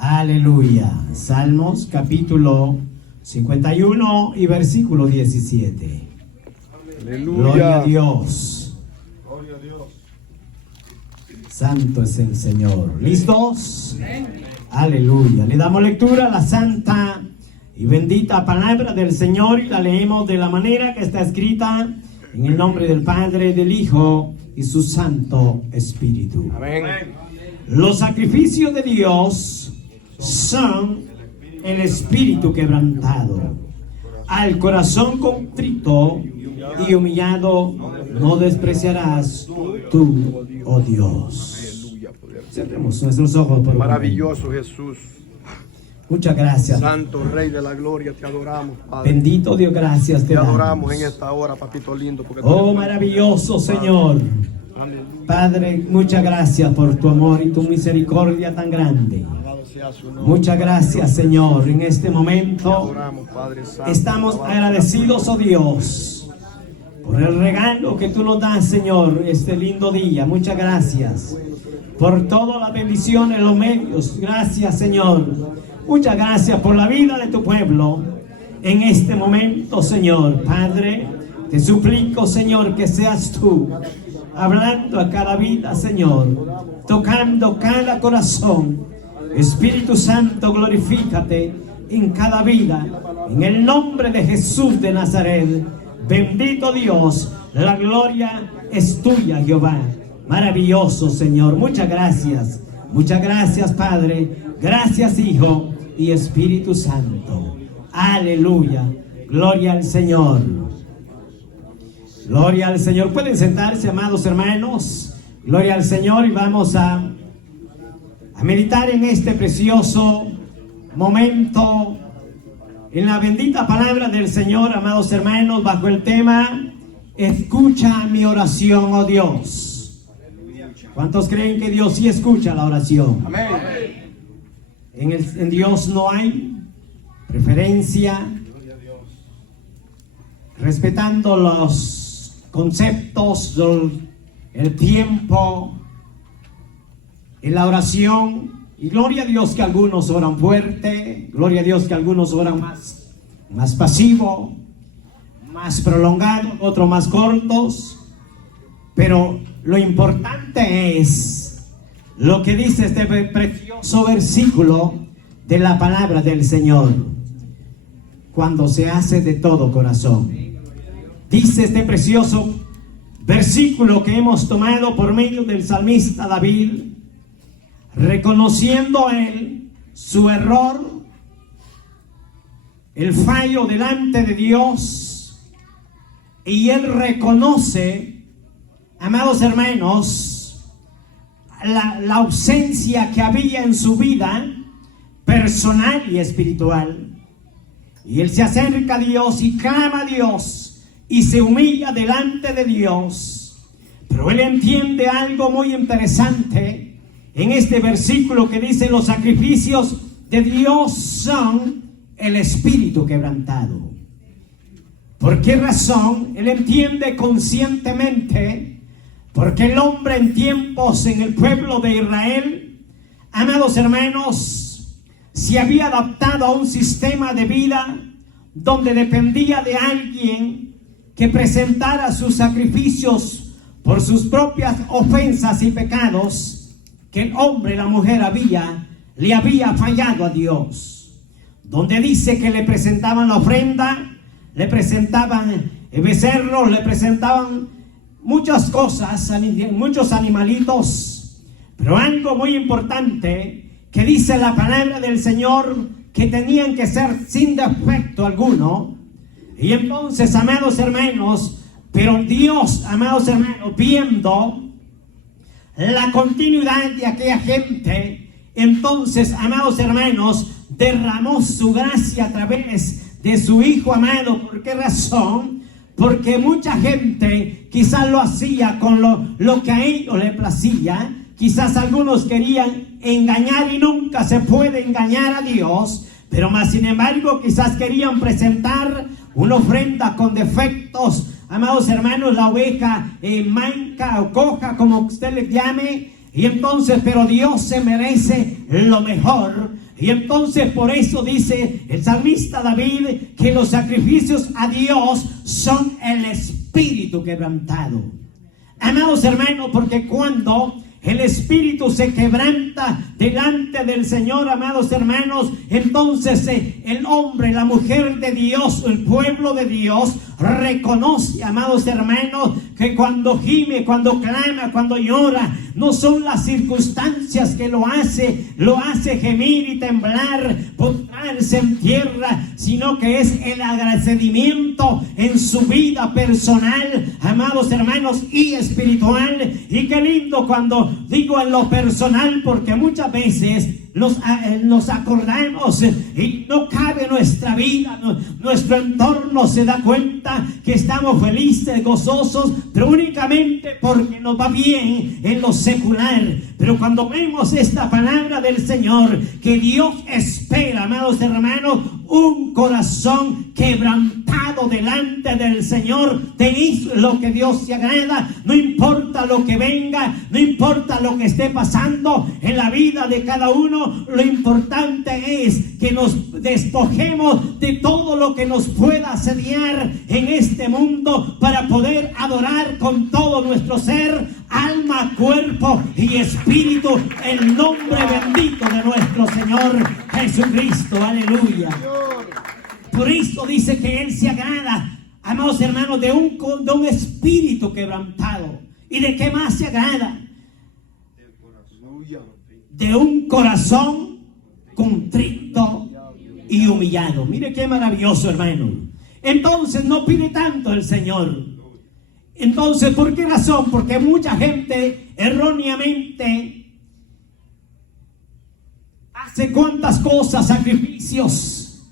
Aleluya. Salmos capítulo 51 y versículo 17. Aleluya. Gloria a Dios. Gloria a Dios. Santo es el Señor. ¿Listos? Aleluya. Le damos lectura a la santa y bendita palabra del Señor y la leemos de la manera que está escrita en el nombre del Padre, del Hijo y su Santo Espíritu. Amén. Los sacrificios de Dios son el espíritu quebrantado. Al corazón contrito y humillado no despreciarás tú, oh Dios. Aleluya. Poder. Cerremos nuestros ojos por un Maravilloso momento. Jesús. Muchas gracias. Santo Rey de la Gloria, te adoramos, Padre. Bendito Dios, gracias Te te adoramos damos. en esta hora, papito lindo. Porque Oh, maravilloso Señor. Aleluya. Padre, muchas gracias por tu amor y tu misericordia tan grande. Alabado sea su nombre. Muchas gracias, Señor. En este Te momento adoramos, Padre Santo. estamos Alabado agradecidos, oh Dios, por el regalo que tú nos das, Señor, este lindo día. Muchas gracias por todas las bendiciones, los medios. Gracias, Señor. Muchas gracias por la vida de tu pueblo. En este momento, Señor, Padre, te suplico, Señor, que seas tú hablando a cada vida, Señor, tocando cada corazón. Espíritu Santo, glorifícate en cada vida, en el nombre de Jesús de Nazaret. Bendito Dios, la gloria es tuya, Jehová. Maravilloso, Señor. Muchas gracias, Padre. Gracias, Hijo y Espíritu Santo. Aleluya. Gloria al Señor. Gloria al Señor. Pueden sentarse, amados hermanos. Gloria al Señor, y vamos a meditar en este precioso momento en la bendita palabra del Señor, amados hermanos, bajo el tema: escucha mi oración, oh Dios. ¿Cuántos creen que Dios sí escucha la oración? Amén. En Dios no hay preferencia, respetando los conceptos, el tiempo en la oración. Y gloria a Dios que algunos oran fuerte, gloria a Dios que algunos oran más pasivo, más prolongado, otros más cortos. Pero lo importante es lo que dice este precioso versículo de la palabra del Señor: cuando se hace de todo corazón. Dice este precioso versículo que hemos tomado por medio del salmista David, reconociendo él su error, el fallo delante de Dios, y él reconoce, amados hermanos, la ausencia que había en su vida personal y espiritual. Y él se acerca a Dios y clama a Dios y se humilla delante de Dios. Pero él entiende algo muy interesante en este versículo que dice: los sacrificios de Dios son el espíritu quebrantado. ¿Por qué razón? Él entiende conscientemente, porque el hombre en tiempos en el pueblo de Israel, amados hermanos, se había adaptado a un sistema de vida donde dependía de alguien que presentara sus sacrificios por sus propias ofensas y pecados, que el hombre y la mujer le había fallado a Dios. Donde dice que le presentaban la ofrenda, le presentaban becerros, le presentaban muchas cosas, muchos animalitos. Pero algo muy importante que dice la palabra del Señor, que tenían que ser sin defecto alguno. Y entonces, amados hermanos, pero Dios, amados hermanos, viendo la continuidad de aquella gente, entonces, amados hermanos, derramó su gracia a través de su Hijo amado. ¿Por qué razón? Porque mucha gente quizás lo hacía con lo que a ellos les placía. Quizás algunos querían engañar, y nunca se puede engañar a Dios. Pero más sin embargo, quizás querían presentar una ofrenda con defectos. Amados hermanos, la oveja manca o coja, como usted le llame. Y entonces, pero Dios se merece lo mejor. Y entonces por eso dice el salmista David que los sacrificios a Dios son el espíritu quebrantado. Amados hermanos, porque cuando el espíritu se quebranta delante del Señor, amados hermanos, entonces el hombre, la mujer de Dios, el pueblo de Dios reconoce, amados hermanos, que cuando gime, cuando clama, cuando llora, no son las circunstancias que lo hace gemir y temblar, postrarse en tierra, sino que es el agradecimiento en su vida personal, amados hermanos, y espiritual. Y qué lindo cuando digo en lo personal, porque muchas veces nos acordamos y no cabe nuestra vida, nuestro entorno se da cuenta que estamos felices, gozosos, pero únicamente porque nos va bien en lo secular. Pero cuando vemos esta palabra del Señor, que Dios espera, amados hermanos, un corazón quebrantado delante del Señor, tenéis lo que Dios se agrada, no importa lo que venga, no importa lo que esté pasando en la vida de cada uno. Lo importante es que nos despojemos de todo lo que nos pueda asediar en este mundo para poder adorar con todo nuestro ser, alma, cuerpo y espíritu el nombre bendito de nuestro Señor Jesucristo. Aleluya. Por esto dice que Él se agrada, amados hermanos, de un espíritu quebrantado. ¿Y de qué más se agrada? De un corazón contrito y humillado. Mire qué maravilloso, hermano. Entonces no pide tanto el Señor. Entonces, ¿por qué razón? Porque mucha gente erróneamente hace cuantas cosas, sacrificios.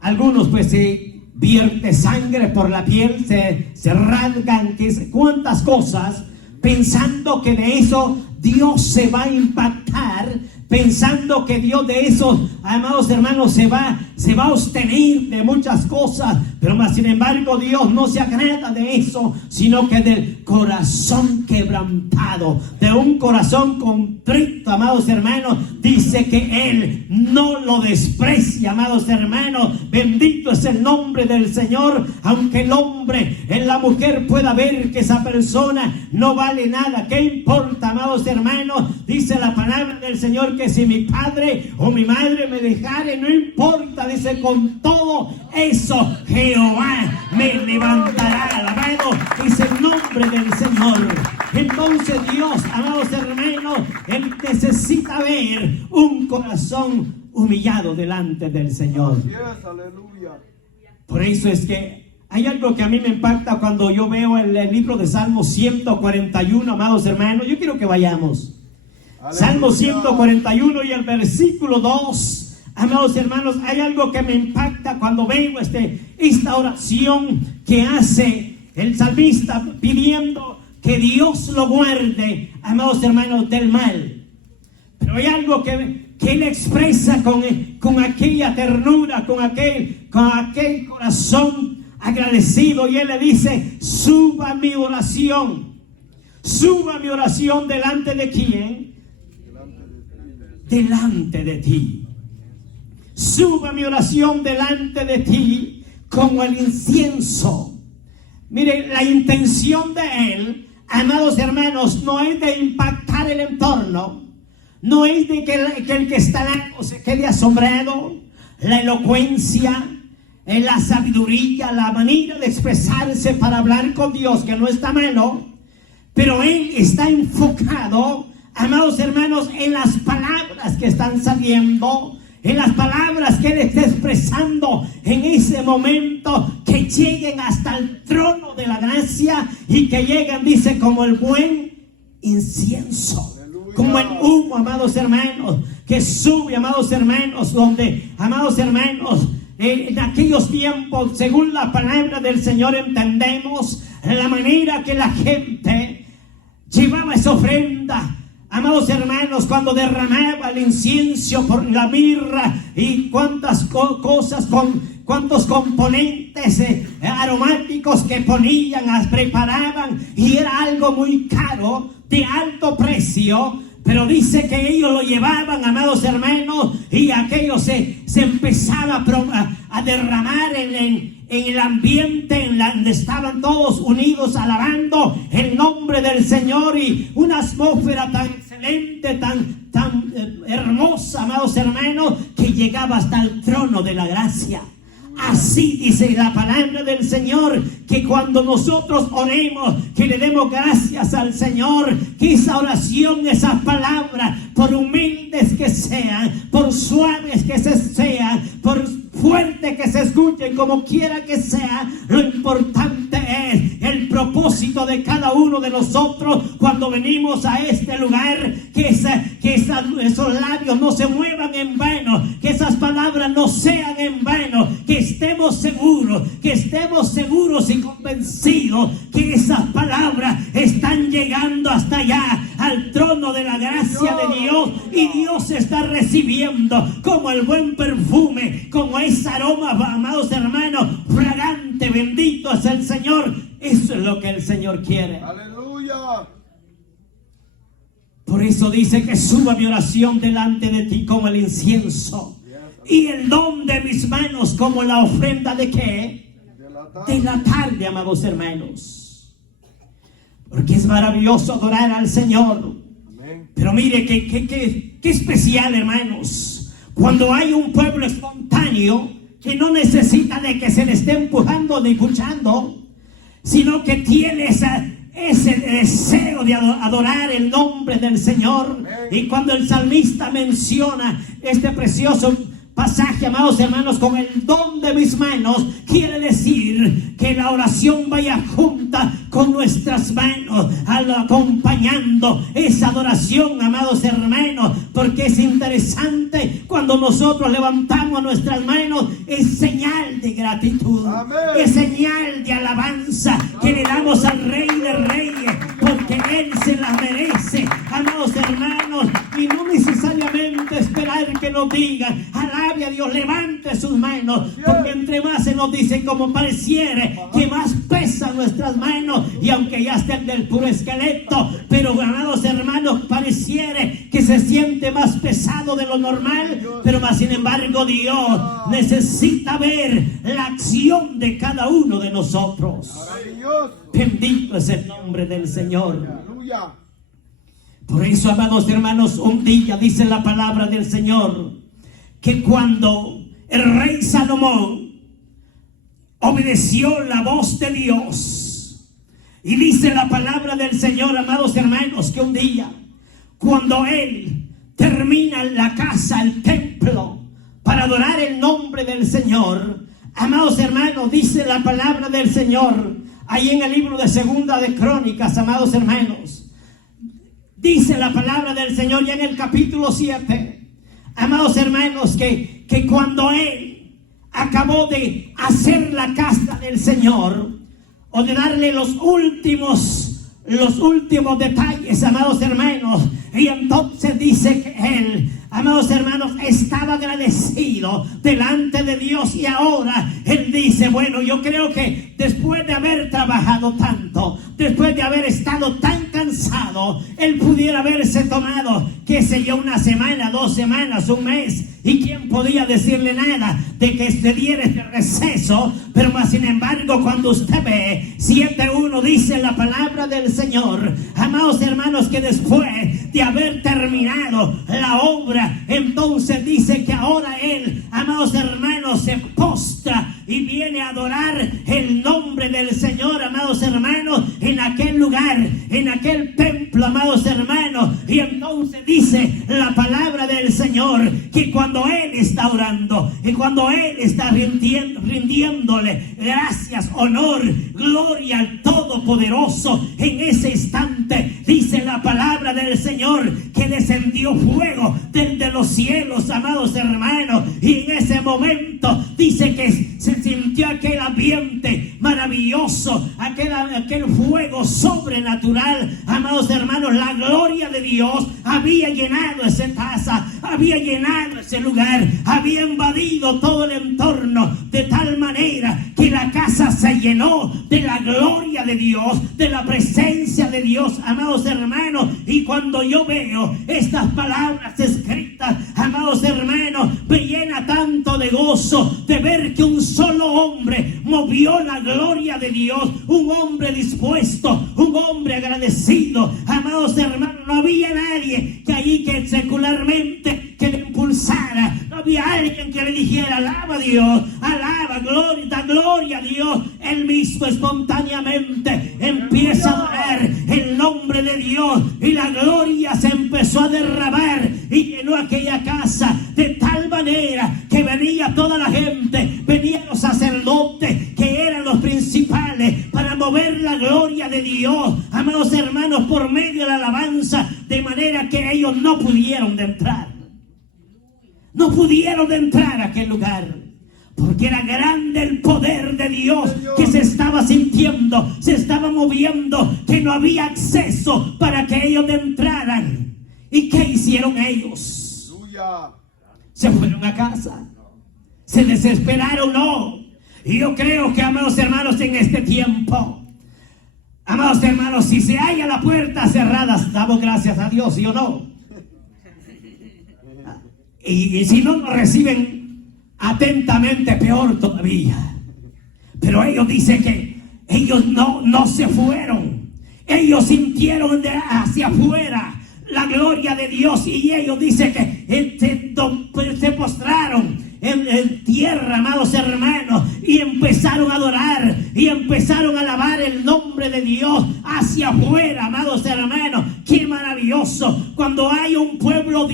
Algunos pues se vierte sangre por la piel, se rasgan, cuantas cosas, pensando que de eso Dios se va a impactar, pensando que Dios de esos, amados hermanos, se va a abstener de muchas cosas, pero más sin embargo Dios no se agrada de eso, sino que del corazón quebrantado, de un corazón contrito, amados hermanos, dice que Él no lo desprecia, amados hermanos. Bendito es el nombre del Señor, aunque el hombre en la mujer pueda ver que esa persona no vale nada. ¿Qué importa, amados hermanos? Dice la palabra del Señor que si mi padre o mi madre me dejare, no importa, dice, con todo eso Jehová me levantará. Alabado dice el nombre del Señor. Entonces Dios, amados hermanos, Él necesita ver un corazón humillado delante del Señor. Por eso es que hay algo que a mí me impacta cuando yo veo el libro de Salmo 141, amados hermanos. Yo quiero que vayamos. Aleluya. Salmo 141 y el versículo 2. Amados hermanos, hay algo que me impacta cuando veo esta oración que hace el salmista pidiendo que Dios lo guarde, amados hermanos, del mal. Pero hay algo que Él expresa con aquella ternura, con aquel corazón agradecido, y Él le dice: suba mi oración delante de quién, delante de ti. Suba mi oración delante de ti como el incienso. Mire, la intención de Él, amados hermanos, no es de impactar el entorno, no es de que el que está al lado se quede asombrado. La elocuencia, la sabiduría, la manera de expresarse para hablar con Dios, que no está malo, pero Él está enfocado, amados hermanos, en las palabras que están saliendo, en las palabras que Él está expresando en ese momento, que lleguen hasta el trono de la gracia y que lleguen, dice, como el buen incienso. Aleluya. Como el humo, amados hermanos, que sube, amados hermanos, donde, amados hermanos, en aquellos tiempos, según la palabra del Señor, entendemos la manera que la gente llevaba esa ofrenda. Amados hermanos, cuando derramaba el incienso por la mirra y cuántas cosas, cuántos componentes aromáticos que ponían, preparaban, y era algo muy caro, de alto precio. Pero dice que ellos lo llevaban, amados hermanos, y aquello se empezaba a derramar en el ambiente donde estaban todos unidos alabando el nombre del Señor, y una atmósfera tan excelente, tan hermosa, amados hermanos, que llegaba hasta el trono de la gracia. Así dice la palabra del Señor, que cuando nosotros oremos, que le demos gracias al Señor, que esa oración, esas palabras, por humildes que sean, por suaves que sean, por fuerte que se escuchen, como quiera que sea, lo importante es el propósito de cada uno de nosotros cuando venimos a este lugar, que esos labios no se muevan en vano, que esas palabras no sean en vano, que estemos seguros y convencidos que esas palabras están llegando hasta allá, al trono de la gracia de Dios, y Dios está recibiendo como el buen perfume, como ese aroma, amados hermanos, fragante. Bendito es el Señor. Eso es lo que el Señor quiere. Aleluya. Por eso dice que suba mi oración delante de ti como el incienso, y el don de mis manos como la ofrenda de ¿qué? De la tarde, amados hermanos. Porque es maravilloso adorar al Señor. Pero mire qué especial, hermanos, cuando hay un pueblo espontáneo que no necesita de que se le esté empujando ni puchando, sino que tiene ese deseo de adorar el nombre del Señor. Y cuando el salmista menciona este precioso pasaje, amados hermanos, con el don de mis manos, quiere decir que la oración vaya junta con nuestras manos, acompañando esa adoración, amados hermanos, porque es interesante cuando nosotros levantamos nuestras manos, es señal de gratitud. Amén. Es señal de alabanza que le damos al Rey de Reyes, porque Él se la merece, amados hermanos, y no necesariamente esperar que nos digan, alabe a Dios, levante sus manos, porque entre más se nos dice, como pareciere que más pesan nuestras manos, y aunque ya estén del puro esqueleto, pero amados hermanos, pareciere que se siente más pesado de lo normal, pero más sin embargo Dios necesita ver la acción de cada uno de nosotros. Bendito es el nombre del Señor. Por eso, amados hermanos, un día dice la palabra del Señor que cuando el rey Salomón obedeció la voz de Dios, y dice la palabra del Señor, amados hermanos, que un día cuando él termina la casa, el templo, para adorar el nombre del Señor, amados hermanos, dice la palabra del Señor ahí en el libro de Segunda de Crónicas, amados hermanos, dice la palabra del Señor ya en el capítulo 7, amados hermanos, que cuando él acabó de hacer la casa del Señor, o de darle los últimos detalles, amados hermanos, y entonces dice que él, amados hermanos, estaba agradecido delante de Dios, y ahora él dice, bueno, yo creo que después de haber trabajado tanto, después de haber estado tan cansado, él pudiera haberse tomado, qué sé yo, una semana, 2 semanas, un mes, y quién podía decirle nada de que se diera este receso. Pero más sin embargo, cuando usted ve 7:1, dice la palabra del Señor, amados hermanos, que después de haber terminado la obra, entonces dice que ahora él, amados hermanos, se postra y viene a adorar el nombre del Señor, amados hermanos, en aquel lugar, en aquel templo, amados hermanos. Y entonces dice la palabra del Señor que cuando él está orando y cuando él está rindiéndole gracias, honor, gloria al Todopoderoso, en ese instante dice la palabra del Señor que descendió fuego desde los cielos, amados hermanos, y en ese momento dice que se sintió aquel ambiente maravilloso, aquel fuego sobrenatural, amados hermanos. La gloria de Dios había llenado esa casa, había llenado ese lugar, había invadido todo el entorno, de tal manera que la casa se llenó de la gloria de Dios, de la presencia de Dios, amados hermanos. Y cuando yo veo estas palabras escritas, amados hermanos, me llena tanto de gozo de ver que un solo hombre movió la gloria de Dios, un hombre dispuesto, un hombre agradecido, amados hermanos. No había nadie que allí que secularmente que le impulsara, no había alguien que le dijera alaba a Dios, alaba, gloria, da gloria a Dios. Él mismo espontáneamente empieza a adorar el nombre de Dios, y la gloria se empezó a derramar y llenó aquella casa de tal manera que venía toda la gente, venían los sacerdotes que eran los principales para mover la gloria de Dios, amados hermanos, por medio de la alabanza, de manera que ellos no pudieron de entrar. No pudieron de entrar a aquel lugar, porque era grande el poder de Dios que se estaba sintiendo, se estaba moviendo, que no había acceso para que ellos entraran. ¿Y qué hicieron ellos? Se fueron a casa, se desesperaron, no. Y yo creo que, amados hermanos, en este tiempo, amados hermanos, si se halla la puerta cerrada, damos gracias a Dios, ¿sí o no? Y si no nos reciben atentamente, peor todavía. Pero ellos dicen que ellos no se fueron. Ellos sintieron hacia afuera la gloria de Dios, y ellos dicen que se postraron en tierra, amados hermanos, y empezaron a adorar y empezaron a alabar el nombre de Dios hacia afuera, amados hermanos. Qué maravilloso cuando hay un pueblo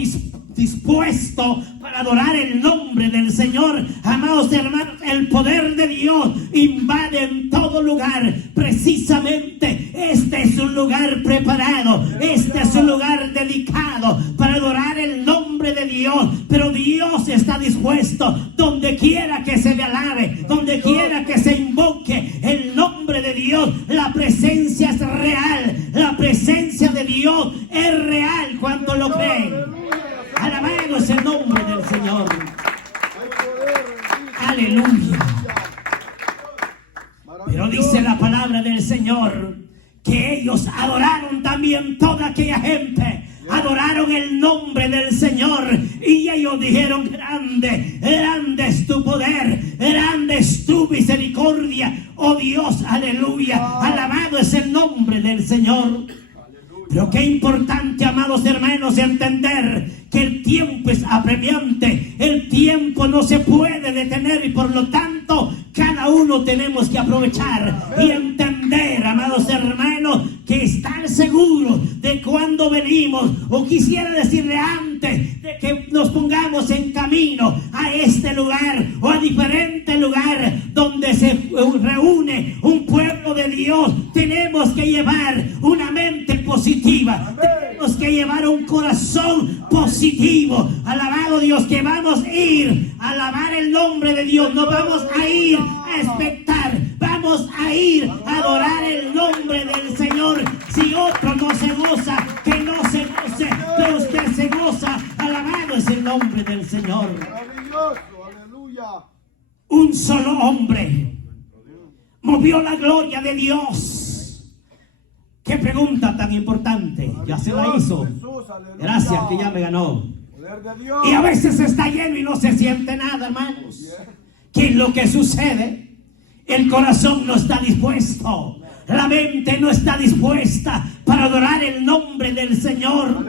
dispuesto para adorar el nombre del Señor, amados hermanos. El poder de Dios invade en todo lugar. Precisamente este es un lugar preparado, este es un lugar dedicado para adorar el nombre de Dios. Pero Dios está dispuesto donde quiera que se le alabe, donde quiera que se invoque el nombre de Dios. La presencia es real, la presencia de Dios es real cuando lo creen. Alabado es el nombre del Señor. Aleluya. Pero dice la palabra del Señor que ellos adoraron también, toda aquella gente adoraron el nombre del Señor, y ellos dijeron: grande, grande es tu poder, grande es tu misericordia, oh Dios, aleluya. Alabado es el nombre del Señor. Pero qué importante, amados hermanos, entender que el tiempo es apremiante, el tiempo no se puede detener, y por lo tanto cada uno tenemos que aprovechar y entender, amados hermanos, que estar seguros de cuando venimos, o quisiera decirle antes de que nos pongamos en camino a este lugar o a diferente lugar donde se reúne un pueblo de Dios, tenemos que llevar una mente positiva, tenemos que llevar un corazón positivo. Alabado Dios, que vamos a ir a alabar el nombre de Dios, no vamos a ir a expectar, vamos a ir a adorar el nombre del Señor. Si otro no se goza, que no se goce, pero usted se goza. Alabado es el nombre del Señor. Un solo hombre movió la gloria de Dios. Qué pregunta tan importante. Ya se la hizo. Gracias, que ya me ganó. Y a veces está lleno y no se siente nada, hermanos. ¿Qué es lo que sucede? El corazón no está dispuesto, la mente no está dispuesta para adorar el nombre del Señor.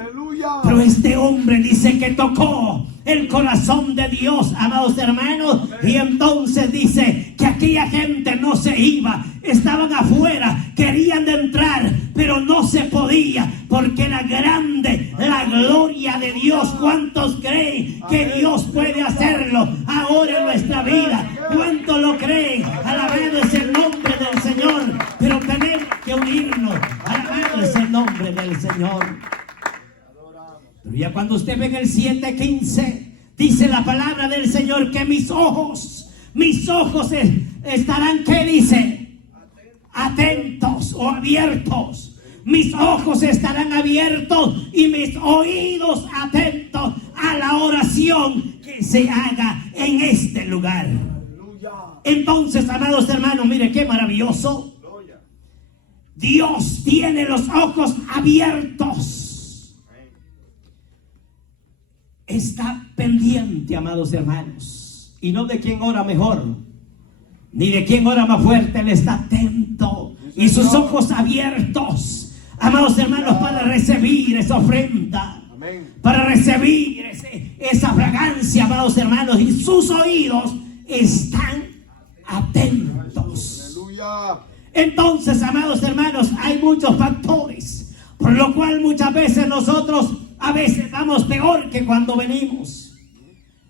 Pero este hombre dice que tocó el corazón de Dios, amados hermanos, y entonces dice que aquella gente no se iba, estaban afuera, querían de entrar, pero no se podía, porque era grande la gloria de Dios. ¿Cuántos creen que Dios puede hacerlo ahora en nuestra vida? ¿Cuántos lo creen? Alabado es el nombre del Señor, pero tenemos que unirnos. Alabado es el nombre del Señor. Pero ya cuando usted ve en el 7:15, dice la palabra del Señor que mis ojos estarán, ¿qué dice? Atentos o abiertos. Mis ojos estarán abiertos y mis oídos atentos a la oración que se haga en este lugar. Entonces, amados hermanos, mire qué maravilloso. Dios tiene los ojos abiertos. Está pendiente, amados hermanos, y no de quién ora mejor, ni de quién ora más fuerte. Él está atento y sus ojos abiertos, amados hermanos, para recibir esa ofrenda, para recibir esa fragancia, amados hermanos, y sus oídos están atentos. Aleluya. Entonces, amados hermanos, hay muchos factores, por lo cual muchas veces nosotros a veces vamos peor que cuando venimos.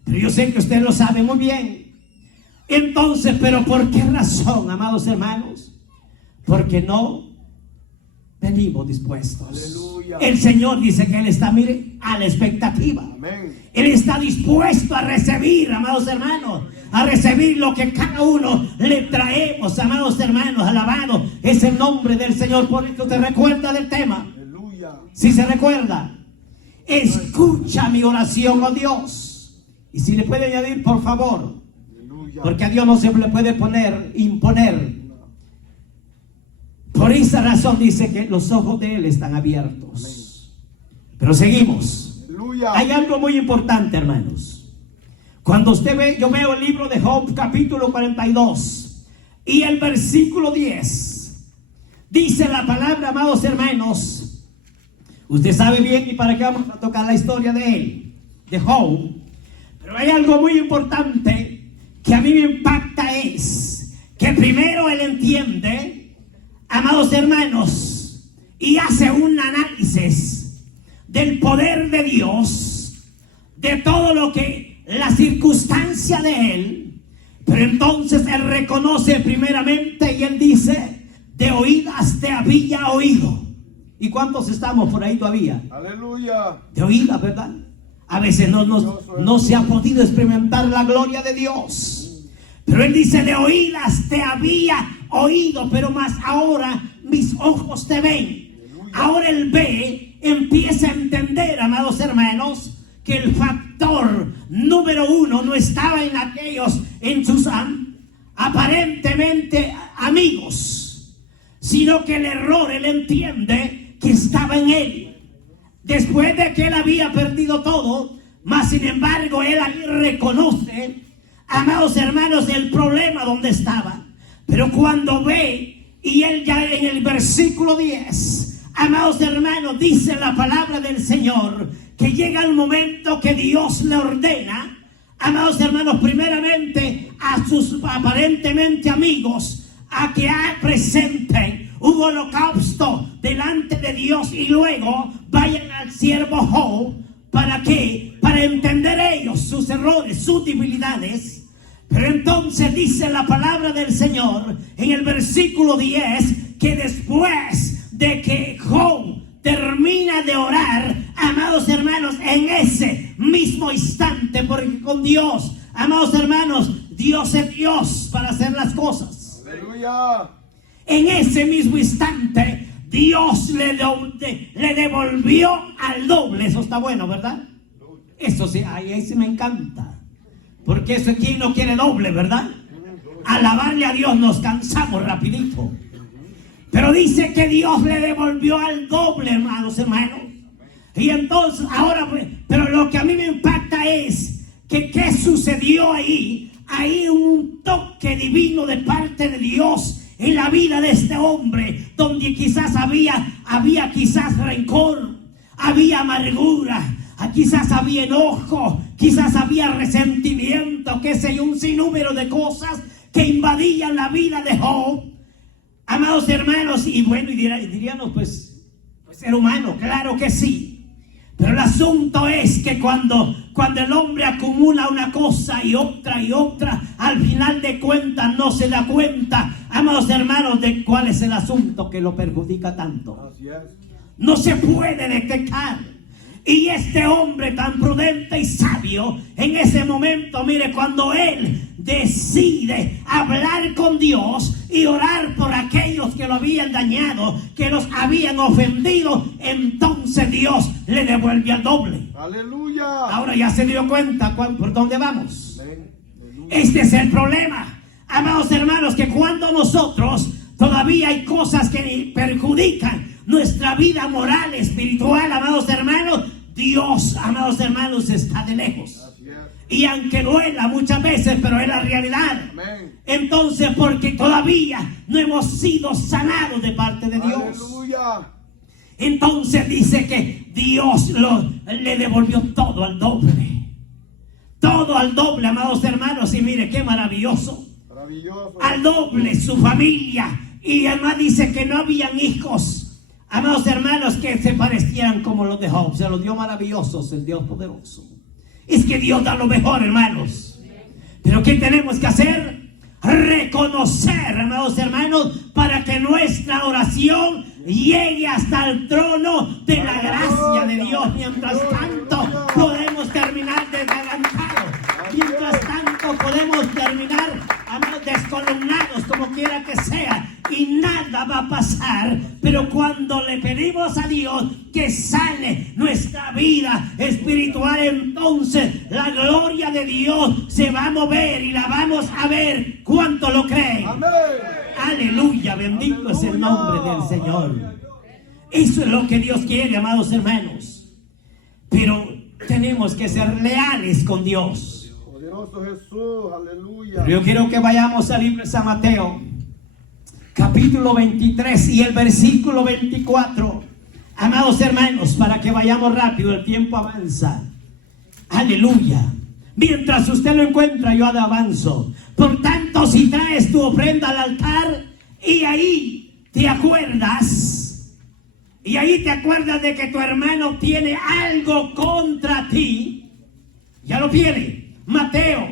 Pero yo sé que usted lo sabe muy bien. Entonces, ¿pero por qué razón, amados hermanos? Porque no venimos dispuestos. Aleluya. El Señor dice que Él está, mire, a la expectativa. Amén. Él está dispuesto a recibir, amados hermanos, a recibir lo que cada uno le traemos, amados hermanos. Alabado es el nombre del Señor. Por eso te recuerda del tema. Aleluya. Si se recuerda, escucha mi oración, oh Dios. Y si le puede añadir, por favor, Aleluya. porque a Dios no se le puede imponer. Por esa razón dice que los ojos de Él están abiertos. Pero seguimos. Aleluya. Hay algo muy importante, hermanos. Cuando usted ve, yo veo el libro de Job, capítulo 42 y el versículo 10. Dice la palabra, amados hermanos. Usted sabe bien y para qué vamos a tocar la historia de él, de Job. Pero hay algo muy importante que a mí me impacta, es que primero él entiende, amados hermanos, y hace un análisis del poder de Dios, de todo lo que la circunstancia de él. Pero entonces él reconoce primeramente y él dice: de oídas te había oído. ¿Y cuántos estamos por ahí todavía? Aleluya. De oídas, ¿verdad? A veces no se ha podido experimentar la gloria de Dios. Pero él dice: de oídas te había oído, pero más ahora mis ojos te ven. Ahora él ve, empieza a entender, amados hermanos, que el factor número uno no estaba en aquellos, en sus aparentemente amigos, sino que el error, él entiende que estaba en él. Después de que él había perdido todo, mas sin embargo él ahí reconoce, amados hermanos, el problema donde estaba. Pero cuando ve, y él ya en el versículo 10, amados hermanos, dice la palabra del Señor, que llega el momento que Dios le ordena, amados hermanos, primeramente a sus aparentemente amigos, a que presenten un holocausto delante de Dios y luego vayan al siervo Job. ¿Para qué? Para entender ellos sus errores, sus debilidades. Pero entonces dice la palabra del Señor en el versículo 10 que después de que Job termina de orar, amados hermanos, en ese mismo instante, porque con Dios, amados hermanos, Dios es Dios para hacer las cosas. Aleluya. En ese mismo instante, Dios le devolvió al doble. Eso está bueno, ¿verdad? Eso sí, ahí sí me encanta. Porque eso, ¿quién no quiere doble, verdad? Alabarle a Dios nos cansamos rapidito. Pero dice que Dios le devolvió al doble, hermanos. Y entonces, ahora, pero lo que a mí me impacta es que ¿qué sucedió ahí? Ahí un toque divino de parte de Dios en la vida de este hombre, donde quizás había quizás rencor, había amargura, quizás había enojo, quizás había resentimiento, qué sé yo, un sinnúmero de cosas que invadían la vida de Job. Amados hermanos, y bueno, y diríamos, pues ser humano, claro que sí. Pero el asunto es que cuando el hombre acumula una cosa y otra, al final de cuentas no se da cuenta, amados hermanos, de cuál es el asunto que lo perjudica tanto. Así es. No se puede detectar. Y este hombre tan prudente y sabio, en ese momento, mire, cuando él decide hablar con Dios y orar por aquellos que lo habían dañado, que los habían ofendido, entonces Dios le devuelve al doble. Aleluya. Ahora ya se dio cuenta por dónde vamos. Este es el problema. amados hermanos, que cuando nosotros todavía hay cosas que perjudican nuestra vida moral, espiritual, amados hermanos, Dios, amados hermanos, está de lejos. Así es. Y aunque duela muchas veces, pero es la realidad. Amén. Entonces, porque todavía no hemos sido sanados de parte de Dios. Aleluya. Entonces dice que Dios le devolvió todo al doble. Todo al doble, amados hermanos. Y mire qué maravilloso. Maravilloso. Al doble su familia. Y además dice que no habían hijos, amados hermanos, que se parecieran como los de Job. Se los dio maravillosos, el Dios poderoso. Es que Dios da lo mejor, hermanos. Pero ¿qué tenemos que hacer? Reconocer, amados hermanos, para que nuestra oración llegue hasta el trono de la gracia de Dios. Mientras tanto podemos terminar desgalantados. Mientras tanto podemos terminar, amados, descolumnados, como quiera que sea, y nada va a pasar. Pero cuando le pedimos a Dios que sane nuestra vida espiritual, entonces la gloria de Dios se va a mover y la vamos a ver. ¿Cuánto lo creen? Amén. Aleluya, bendito es el nombre del Señor. Eso es lo que Dios quiere, amados hermanos. Pero tenemos que ser leales con Dios. Poderoso Jesús. Aleluya. Pero yo quiero que vayamos al libro de San Mateo, capítulo 23 y el versículo 24. Amados hermanos, para que vayamos rápido, el tiempo avanza. Aleluya. Mientras usted lo encuentra, yo avanzo. Por tanto, si traes tu ofrenda al altar y ahí te acuerdas, de que tu hermano tiene algo contra ti, ya lo tiene. Mateo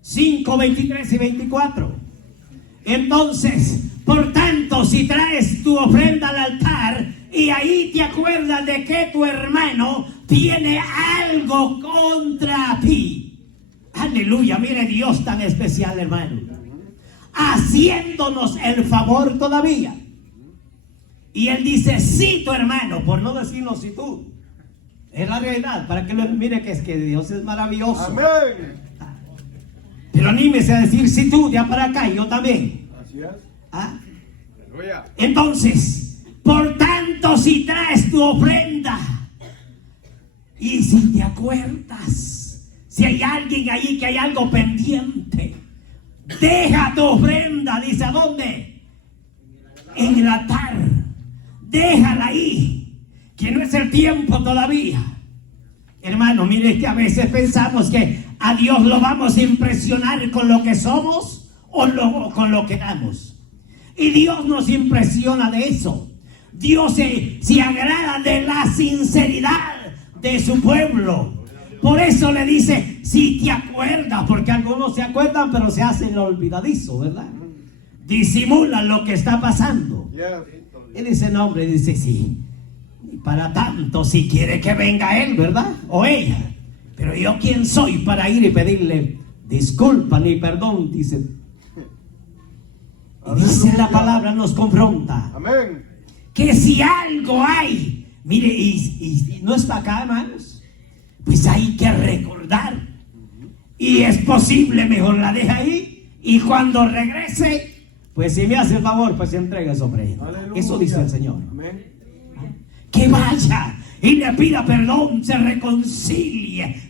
5, 23 y 24. Entonces, por tanto, si traes tu ofrenda al altar y ahí te acuerdas de que tu hermano tiene algo contra ti. Aleluya, mire Dios tan especial, hermano. Haciéndonos el favor todavía. Y él dice, si tu hermano, por no decirnos si tú. Es la realidad, para que lo mire que es que Dios es maravilloso. Amén. Pero anímese a decir si tú, de para acá, y yo también. Así es. ¿Ah? Aleluya. Entonces, por tanto, si traes tu ofrenda y si te acuerdas, si hay alguien ahí que hay algo pendiente, deja tu ofrenda, dice, ¿a dónde? En el altar. Déjala ahí, que no es el tiempo todavía. Hermano, mire que a veces pensamos que a Dios lo vamos a impresionar con lo que somos o con lo que damos. Y Dios nos impresiona de eso. Dios se agrada de la sinceridad de su pueblo. Por eso le dice, si te acuerdas, porque algunos se acuerdan pero se hacen el olvidadizo, ¿verdad? Disimulan lo que está pasando. Yes. Él dice, no, hombre, dice, sí. Y para tanto, si quiere que venga él, ¿verdad? O ella. Pero yo, ¿quién soy para ir y pedirle disculpa ni perdón? Dice. Y dice la palabra, nos confronta. Amén. Que si algo hay, mire, y no está acá, hermanos, pues hay que recordar. Y es posible, mejor la deja ahí. Y cuando regrese, pues si me hace el favor, pues se entrega sobre él. Aleluya. Eso dice el Señor. Amén. Que vaya y le pida perdón, se reconcilie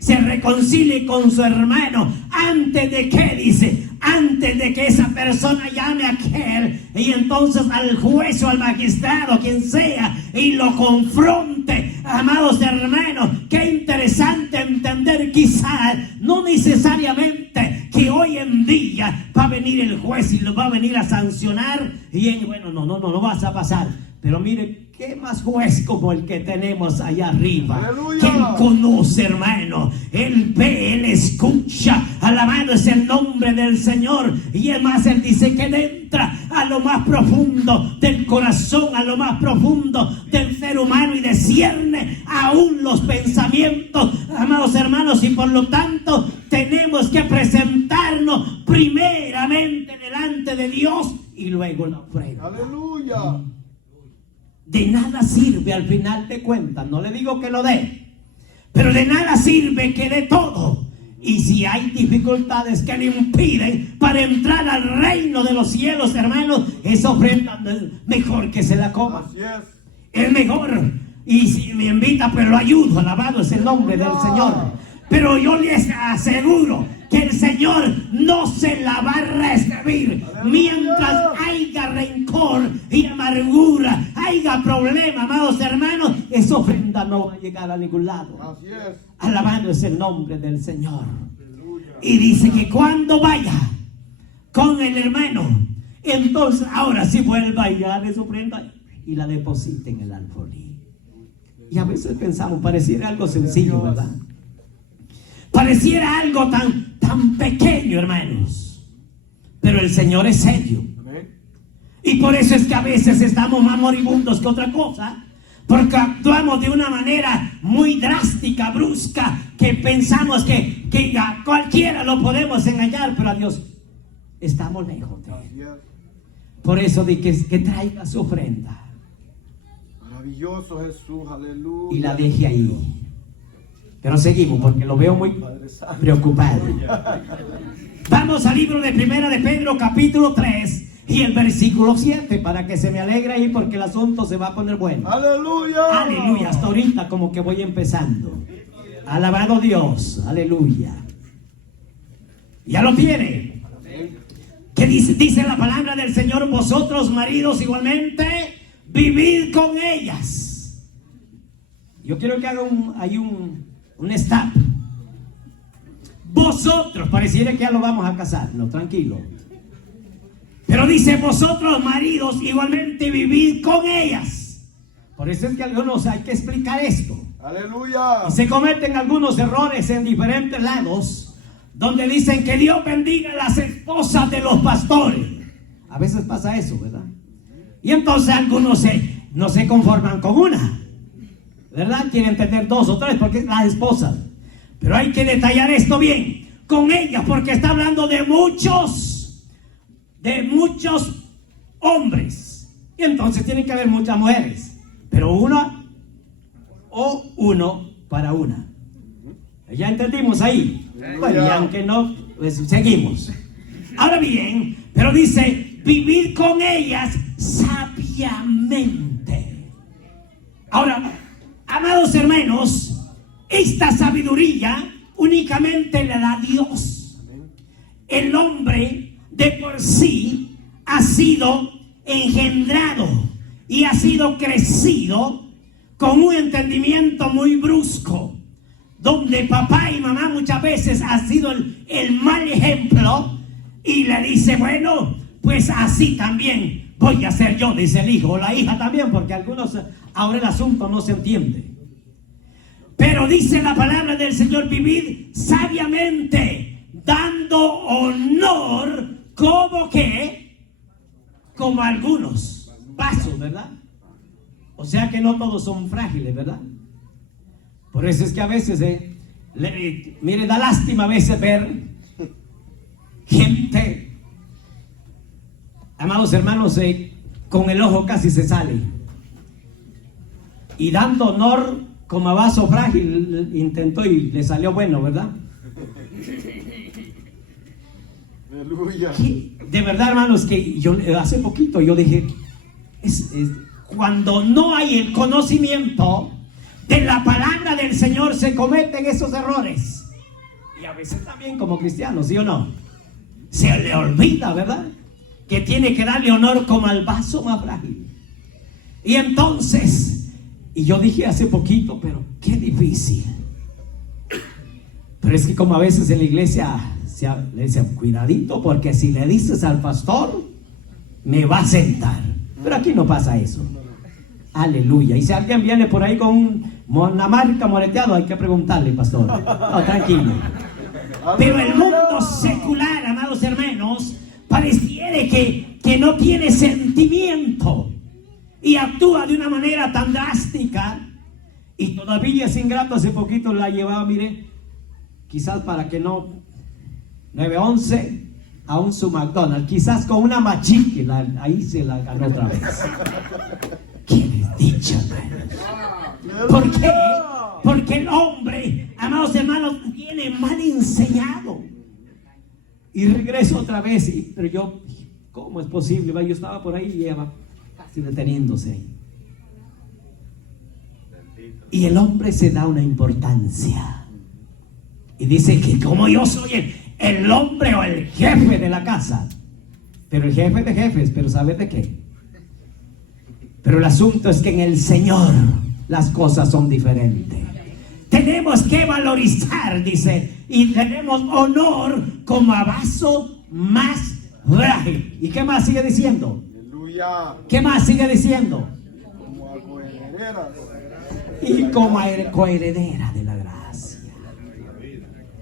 con su hermano. Antes de que, dice, antes de que esa persona llame a aquel y entonces al juez o al magistrado, quien sea, y lo confronte. Amados hermanos, qué interesante entender, quizás no necesariamente que hoy en día va a venir el juez y lo va a venir a sancionar y bueno, no vas a pasar. Pero mire, ¿qué más juez como el que tenemos allá arriba? ¡Aleluya! Que Él conoce, hermano. Él ve, Él escucha. Alabado es el nombre del Señor. Y además Él dice que Él entra a lo más profundo del corazón, a lo más profundo del ser humano y discierne aún los pensamientos, amados hermanos. Y por lo tanto tenemos que presentarnos primeramente delante de Dios y luego la ofrenda. Aleluya. De nada sirve al final de cuentas, no le digo que lo dé, pero de nada sirve que dé todo Y si hay dificultades que le impiden para entrar al reino de los cielos, hermanos, esa ofrenda mejor que se la coma. Así es. Es mejor. Y si me invita, pues lo ayudo. Alabado es el nombre del Señor. Pero yo les aseguro que el Señor no se la va a recibir. Mientras haya rencor y amargura, haya problema, amados hermanos, esa ofrenda no va a llegar a ningún lado. Así es. Alabado es el nombre del Señor. Y dice que cuando vaya con el hermano, entonces ahora sí vuelva a llegar esa ofrenda y la deposite en el alfolí. Y a veces pensamos, pareciera algo sencillo, ¿verdad? Pareciera algo tan pequeño, hermanos. Pero el Señor es serio. Amén. Y por eso es que a veces estamos más moribundos que otra cosa. Porque actuamos de una manera muy drástica, brusca, que pensamos que a cualquiera lo podemos engañar, pero a Dios estamos lejos de Así Él. es. Por eso de que traiga su ofrenda Maravilloso Jesús, aleluya. y la deje ahí. Pero seguimos porque lo veo muy Padre Santo. preocupado. Vamos al libro de Primera de Pedro, capítulo 3 y el versículo 7, para que se me alegre ahí porque el asunto se va a poner bueno. Aleluya. Aleluya, hasta ahorita como que voy empezando. Alabado Dios, aleluya. Ya lo tiene. ¿Qué dice? Dice la palabra del Señor: vosotros maridos igualmente, vivid con ellas. Yo quiero que haga un stop. Vosotros, pareciera que ya lo vamos a casar, no, tranquilo. Pero dice: vosotros maridos igualmente vivid con ellas. Por eso es que algunos hay que explicar esto. Aleluya. Y se cometen algunos errores en diferentes lados, donde dicen que Dios bendiga a las esposas de los pastores. A veces pasa eso, ¿verdad? Y entonces algunos no se conforman con una, ¿verdad? Quieren tener dos o tres porque es las esposas. Pero hay que detallar esto bien con ellas, porque está hablando de muchos hombres. Y entonces tienen que haber muchas mujeres, pero una o uno para una. ¿Ya entendimos ahí? Bueno, y aunque no, pues seguimos. Ahora bien, pero dice: vivir con ellas sabiamente. Ahora, amados hermanos, esta sabiduría únicamente la da Dios. El hombre de por sí ha sido engendrado y ha sido crecido con un entendimiento muy brusco, donde papá y mamá muchas veces ha sido el mal ejemplo, y le dice: bueno, pues así también voy a ser yo, dice el hijo o la hija también, porque algunos ahora el asunto no se entiende. Pero dice la palabra del Señor: vivir sabiamente, dando honor, como algunos pasos, ¿verdad? O sea que no todos son frágiles, ¿verdad? Por eso es que a veces, mire, da lástima a veces ver gente, amados hermanos, con el ojo casi se sale. Y dando honor como a vaso frágil, intentó y le salió bueno, ¿verdad? Aleluya. De verdad, hermanos, que yo hace poquito yo dije, cuando no hay el conocimiento de la palabra del Señor, se cometen esos errores. Y a veces también como cristianos, ¿sí o no? Se le olvida, ¿verdad?, que tiene que darle honor como al vaso más frágil. Y entonces, y yo dije hace poquito, pero qué difícil. Pero es que como a veces en la iglesia le dicen: cuidadito, porque si le dices al pastor, me va a sentar. Pero aquí no pasa eso. Aleluya. Y si alguien viene por ahí con una marca moreteado, hay que preguntarle, pastor. No, tranquilo. Pero el mundo secular, amados hermanos, pareciera que no tiene sentimiento y actúa de una manera tan drástica. Y todavía es ingrato. Hace poquito la llevaba, mire, quizás para que no 911 a un su McDonald's, quizás con una machique, ahí se la ganó otra vez. ¿Qué les dicho, hermanos? ¿Por qué? Porque el hombre amados hermanos, viene mal enseñado. Y regreso otra vez, pero yo, ¿cómo es posible? Yo estaba por ahí y ella va casi deteniéndose ahí. Y el hombre se da una importancia y dice que como yo soy el hombre o el jefe de la casa, pero el jefe de jefes, pero ¿sabes de qué? Pero el asunto es que en el Señor las cosas son diferentes. Tenemos que valorizar, dice, y tenemos honor como a vaso más frágil. ¿Y qué más sigue diciendo? Aleluya. ¿Qué más sigue diciendo? Como a coherederas. Y como coheredera de la gracia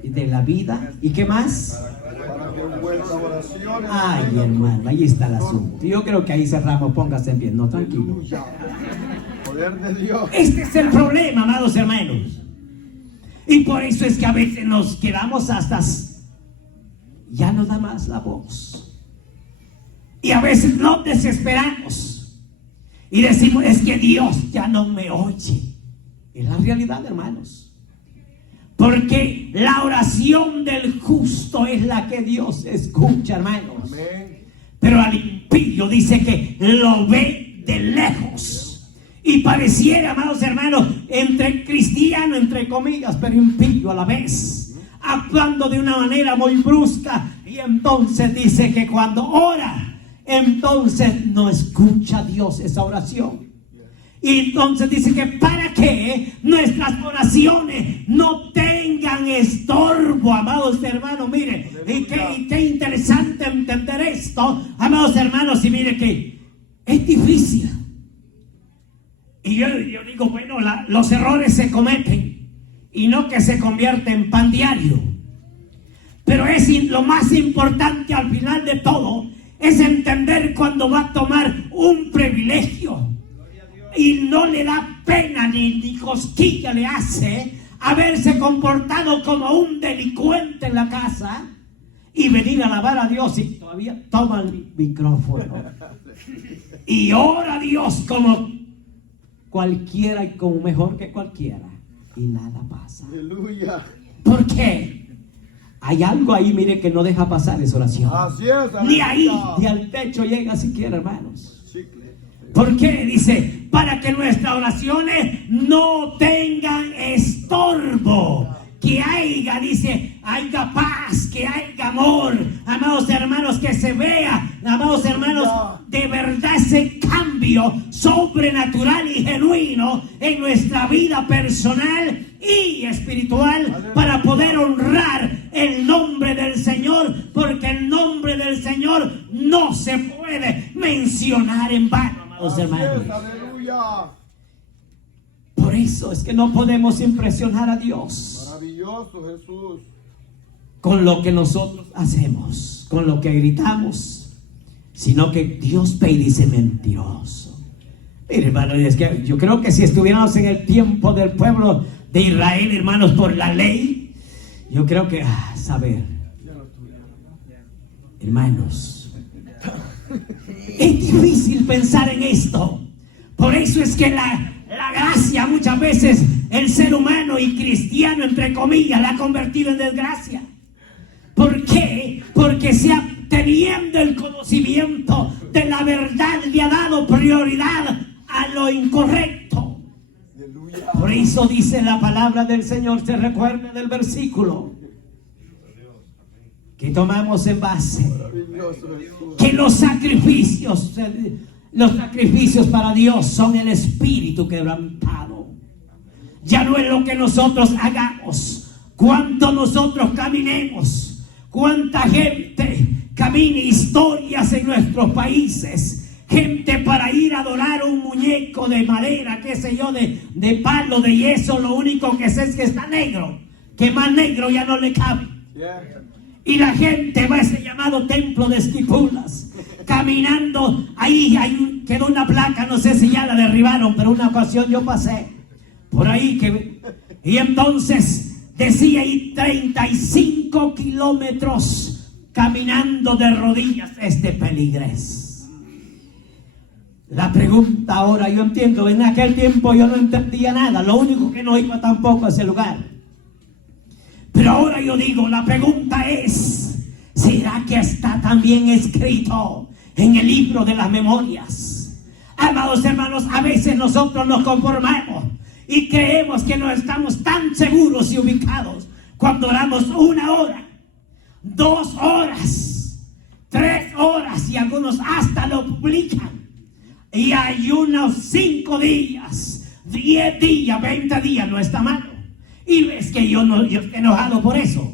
y de la vida. ¿Y qué más? Para que en vuestras oraciones. Ay, hermano, ahí está el asunto. Yo creo que ahí cerramos, póngase en pie. No, tranquilo. Aleluya. Poder de Dios. Este es el problema, amados hermanos. Y por eso es que a veces nos quedamos hasta ya no da más la voz. Y a veces nos desesperamos y decimos, es que Dios ya no me oye. Es la realidad, hermanos. Porque la oración del justo es la que Dios escucha, hermanos. Amén. Pero al impío dice que lo ve de lejos. Y pareciera, amados hermanos, entre cristiano, entre comillas, pero impío a la vez, actuando de una manera muy brusca. Y entonces dice que cuando ora, entonces no escucha a Dios esa oración. Y entonces dice que para que nuestras oraciones no tengan estorbo, amados hermanos. Mire, y qué interesante entender esto, amados hermanos. Y mire que es difícil. Y yo digo, bueno, los errores se cometen y no que se convierte en pan diario. Pero lo más importante al final de todo es entender cuando va a tomar un privilegio y no le da pena ni cosquilla le hace haberse comportado como un delincuente en la casa y venir a alabar a Dios y todavía toma el micrófono y ora a Dios como cualquiera y como mejor que cualquiera y nada pasa. Aleluya. ¿Por qué? Hay algo ahí, mire, que no deja pasar esa oración. Así es. Ni ahí, aleluya. ni al techo llega siquiera, hermanos. Chicle. ¿Por qué? Dice, para que nuestras oraciones no tengan estorbo. Que haya, dice, haya paz, que haya amor. Amados hermanos, que se vea, amados hermanos, de verdad ese cambio sobrenatural y genuino en nuestra vida personal y espiritual para poder honrar el nombre del Señor, porque el nombre del Señor no se puede mencionar en vano, amados hermanos. Así es, aleluya. Por eso es que no podemos impresionar a Dios Maravilloso Jesús. con lo que nosotros hacemos, con lo que gritamos, sino que Dios ve y dice mentiroso. Mire, hermano, es que yo creo que si estuviéramos en el tiempo del pueblo de Israel, hermanos, por la ley, yo creo que, saber, hermanos, es difícil pensar en esto. Por eso es que la gracia muchas veces el ser humano y cristiano, entre comillas, la ha convertido en desgracia. ¿Por qué? Porque teniendo el conocimiento de la verdad le ha dado prioridad a lo incorrecto. Aleluya. Por eso dice la palabra del Señor, se recuerda del versículo que tomamos en base, Maravilloso Jesús. que los sacrificios para Dios son el espíritu quebrantado. Ya no es lo que nosotros hagamos, cuánto nosotros caminemos, cuánta gente camine, historias en nuestros países, gente para ir a adorar un muñeco de madera, qué sé yo, de palo, de yeso. Lo único que sé es que está negro, que más negro ya no le cabe. Bien. Y la gente va a ese llamado templo de Esquipulas, caminando. Ahí quedó una placa, no sé si ya la derribaron, pero una ocasión yo pasé por ahí y entonces decía ahí 35 kilómetros caminando de rodillas este peligrés. La pregunta ahora, yo entiendo, en aquel tiempo yo no entendía nada, lo único que no iba tampoco a ese lugar. Pero ahora yo digo, la pregunta es, ¿será que está también escrito en el libro de las memorias? Amados hermanos, a veces nosotros nos conformamos y creemos que no estamos tan seguros y ubicados cuando oramos 1 hora, 2 horas, 3 horas, y algunos hasta lo publican. Y hay unos 5 días, 10 días, 20 días, no está malo. Y es que yo estoy enojado por eso.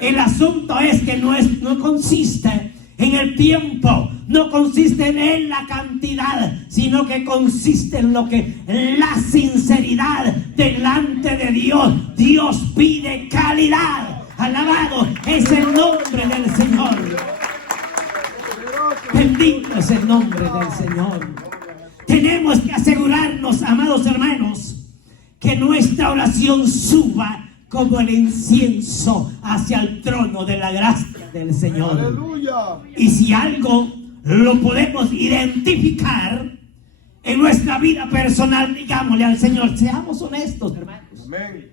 El asunto es que no consiste en el tiempo, no consiste en la cantidad, sino que consiste en la sinceridad delante de Dios. Dios pide calidad. Alabado es el nombre del Señor. Bendito es el nombre del Señor. Tenemos que asegurarnos, amados hermanos, que nuestra oración suba como el incienso hacia el trono de la gracia del Señor. Aleluya. Y si algo lo podemos identificar en nuestra vida personal, digámosle al Señor, seamos honestos, hermanos. Amén.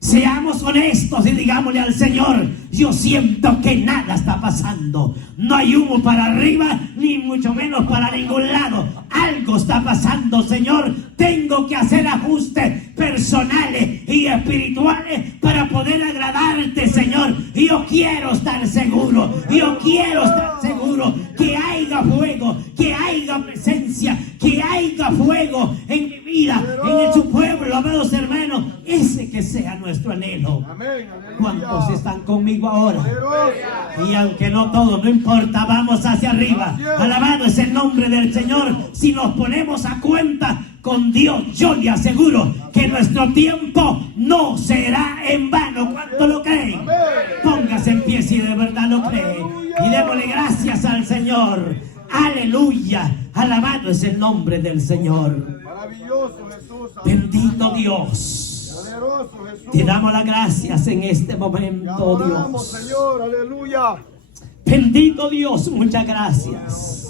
Seamos honestos y digámosle al Señor, yo siento que nada está pasando. No hay humo para arriba, ni mucho menos para ningún lado. Algo está pasando, Señor. Tengo que hacer ajustes personales y espirituales para poder agradarte, Señor. Yo quiero estar seguro. Yo quiero estar seguro que haya fuego, que haya presencia, que haya fuego en mi vida, en su pueblo, amados hermanos. Ese que sea nuestro anhelo. Amén. Aleluya. ¿Cuántos están conmigo ahora? Poderoso. Y aunque no todos, no importa, vamos hacia arriba. Alabado es el nombre del Señor. Si nos ponemos a cuenta con Dios, yo le aseguro que nuestro tiempo no será en vano. ¿Cuánto lo creen? Póngase en pie si de verdad lo creen. Y démosle gracias al Señor. Aleluya. Alabado es el nombre del Señor. Maravilloso Jesús. Bendito Dios. Poderoso Jesús. Te damos las gracias en este Te momento, adoramos, Dios. Señor. Aleluya. Bendito Dios, muchas gracias.